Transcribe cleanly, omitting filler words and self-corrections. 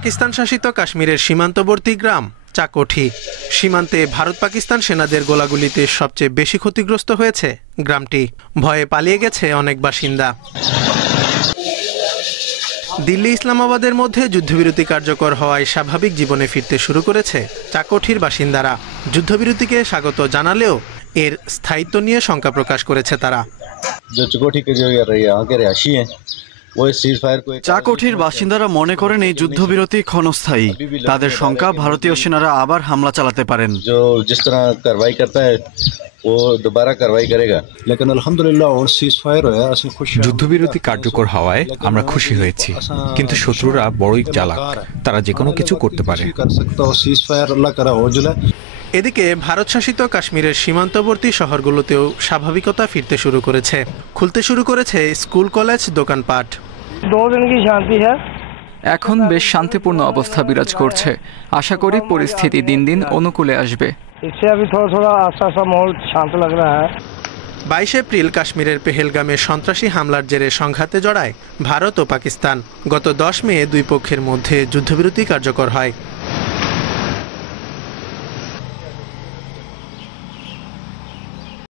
পাকিস্তান শাসিত কাশ্মীরের সীমান্তবর্তী গ্রাম চাকোঠি। সীমান্তে ভারত পাকিস্তান সেনাদের গোলাগুলিতে সবচেয়ে বেশি ক্ষতিগ্রস্ত হয়েছে গ্রামটি। ভয়ে পালিয়ে গেছে অনেক বাসিন্দা। দিল্লি ইসলামাবাদের মধ্যে যুদ্ধবিরতি কার্যকর হওয়ায় স্বাভাবিক জীবনে ফিরতে শুরু করেছে চাকোঠির বাসিন্দারা। যুদ্ধবিরতিকে স্বাগত জানালেও এর স্থায়িত্ব নিয়ে শঙ্কা প্রকাশ করেছে তারা। চাকোঠির বাসিন্দারা মনে করেন এই যুদ্ধবিরতি ক্ষণস্থায়ী। তাদের শঙ্কা ভারতীয় সেনারা আবার হামলা চালাতে পারেন। যুদ্ধবিরতি কার্যকর হওয়ায় আমরা খুশি হয়েছি, কিন্তু শত্রুরা বড়ই চালাক, তারা যে কোনো কিছু করতে পারে। এদিকে ভারত শাসিত কাশ্মীরের সীমান্তবর্তী শহরগুলোতেও স্বাভাবিকতা ফিরতে শুরু করেছে। খুলতে শুরু করেছে স্কুল, কলেজ, দোকানপাট। এখন বেশ শান্তিপূর্ণ অবস্থা বিরাজ করছে। আশা করি পরিস্থিতি দিন দিন অনুকূলে আসবে। 22 এপ্রিল কাশ্মীরের পেহেলগামে সন্ত্রাসী হামলার জেরে সংঘাতে জড়ায় ভারত ও পাকিস্তান। গত 10 মে দুই পক্ষের মধ্যে যুদ্ধবিরতি কার্যকর হয়।